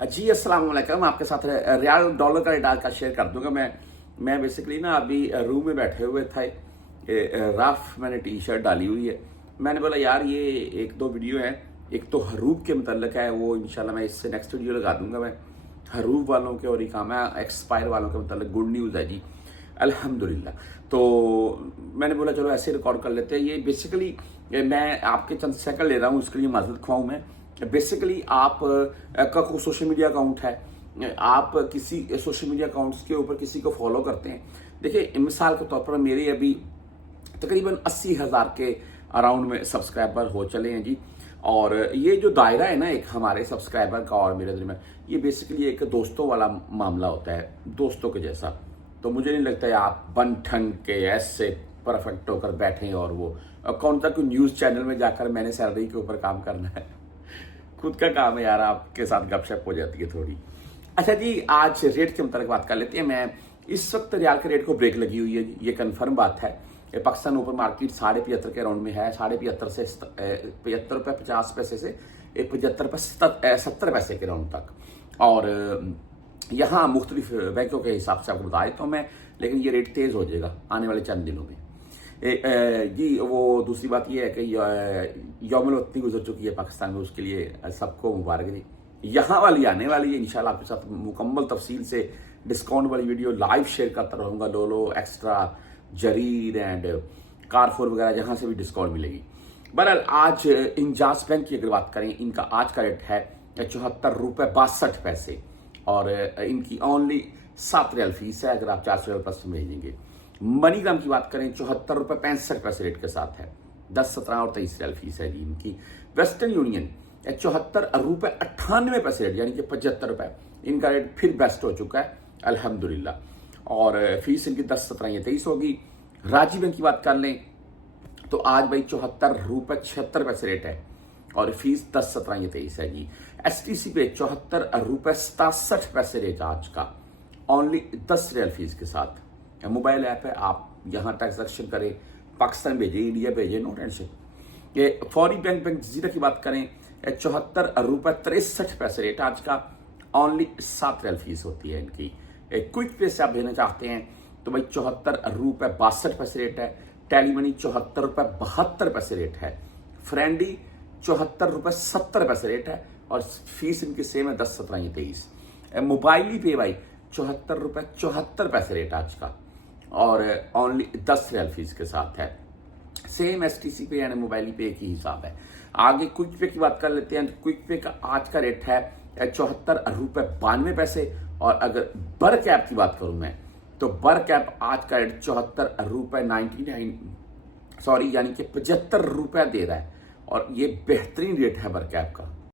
जी अस्सलाम वालेकुम। आपके साथ रियाल डॉलर का रेट आज का शेयर कर दूंगा। मैं बेसिकली ना अभी रूम में बैठे हुए थे, राफ मैंने टी शर्ट डाली हुई है। मैंने बोला यार ये एक दो वीडियो है, एक तो हरूफ के मतलब है, वो इंशाल्लाह मैं इससे नेक्स्ट वीडियो लगा दूंगा। मैं हरूफ वालों के और इकामा एक्सपायर वालों के मतलब गुड न्यूज़ है जी, अल्हम्दुलिल्लाह। तो मैंने बोला चलो ऐसे रिकॉर्ड कर लेते हैं। ये बेसिकली मैं आपके चंद सेकंड ले रहा हूँ, उसके लिए माजरत ख्वाऊँ मैं। बेसिकली आप का कोई सोशल मीडिया अकाउंट है, आप किसी सोशल मीडिया अकाउंट्स के ऊपर किसी को फॉलो करते हैं। देखिए मिसाल के तौर पर मेरे अभी तकरीबन 80,000 के अराउंड में सब्सक्राइबर हो चले हैं जी। और ये जो दायरा है ना एक हमारे सब्सक्राइबर का और मेरे दिल में, ये बेसिकली एक दोस्तों वाला मामला होता है, दोस्तों के जैसा। तो मुझे नहीं लगता है आप बन ठन के ऐसे परफेक्ट होकर बैठे और वो कौन सा कोई न्यूज़ चैनल में जाकर मैंने सैलरी के ऊपर काम करना है। खुद का काम है यार, आपके साथ गपशप हो जाती है थोड़ी। अच्छा जी, आज रेट के मुताबिक बात कर लेते हैं। मैं इस वक्त रियाल के रेट को ब्रेक लगी हुई है, ये कंफर्म बात है। पाकिस्तान ओपन मार्केट 75.5 के राउंड में है, 75.5 से 75.50 से 75 70 पैसे के राउंड तक। और यहाँ मुख्तलिफ बैंकों के हिसाब से आपको बताए तो मैं, लेकिन ये रेट तेज़ हो जाएगा आने वाले चंद दिनों में। जी वो दूसरी बात ये है कि यौमुल वतनी गुजर चुकी है पाकिस्तान में, उसके लिए सबको मुबारक जी। यहाँ वाली आने वाली है, इंशाल्लाह आपके साथ मुकम्मल तफसील से डिस्काउंट वाली वीडियो लाइव शेयर करता रहूँगा। लोलो एक्स्ट्रा जरीर एंड कारफोर वगैरह जहाँ से भी डिस्काउंट मिलेगी। बहरहाल आज इंजाज बैंक की अगर बात करें, इनका आज का रेट है 74 रुपये 62 पैसे और इनकी ओनली 7 रियाल फीस है अगर आप 400 रियाल प्लस में भेजेंगे। मनीग्राम की बात करें 74 रुपये 65 पैसे रेट के साथ है, 10 17 और 23 रियाल फीस है जी इनकी। वेस्टर्न यूनियन 74 रुपये 98 पैसे रेट, यानी कि 75 रुपये, इनका रेट फिर बेस्ट हो चुका है अल्हम्दुलिल्लाह। और फीस इनकी 10 17 या 23 होगी। राजी बैंक की बात कर लें तो आज भाई 74 रुपये 76 पैसे रेट है और फीस 10 17 या 23 है जी। STC पे 74 रुपये 67 पैसे रेट आज का, ओनली 10 रियाल फीस के साथ। मोबाइल ऐप है, आप यहाँ ट्रांजेक्शन करें, पाकिस्तान भेजे इंडिया भेजे, नो टेंशन। ये फौरी बैंक जजीरा की बात करें 74 रुपये 63 पैसे रेट आज का, ओनली 7 रियाल फीस होती है इनकी। क्विक पे से आप भेजना चाहते हैं तो भाई 74 रुपये 62 पैसे रेट है। टेली मनी 74 रुपये 72 पैसे रेट है। फ्रेंडी 74 रुपये 70 पैसे रेट है और फीस इनकी सेम है 10 17 या 23। मोबाइल पे भाई 74 रुपये 74 पैसे रेट आज का और ओनली 10 रियाल फीस के साथ है। सेम STC पे यानी मोबाइल पे एक ही हिसाब है। आगे क्विक पे की बात कर लेते हैं। क्विक पे का आज का रेट है 74 रुपये 92 पैसे और अगर बर कैप की बात करूं मैं तो बर कैप आज का रेट 74 रुपये 99 यानी कि 75 रुपये दे रहा है और ये बेहतरीन रेट है बर कैप का।